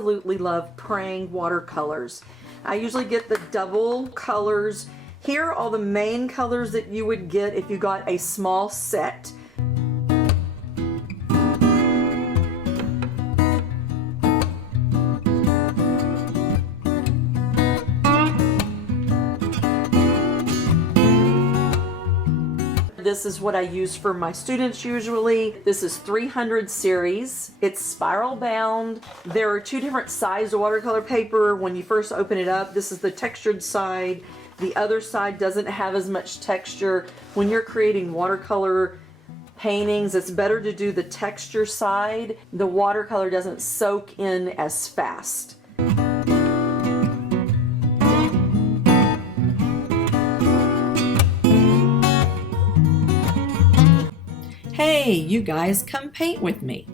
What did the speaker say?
absolutely love praying watercolors. I usually get the double colors. Here are all the main colors that you would get if you got a small set. This is what I use for my students usually. This is 300 series. It's spiral bound. There are two different sized watercolor paper. When you first open it up, this is the textured side. The other side doesn't have as much texture. When you're creating watercolor paintings, it's better to do the texture side. The watercolor doesn't soak in as fast. Hey, you guys, come paint with me.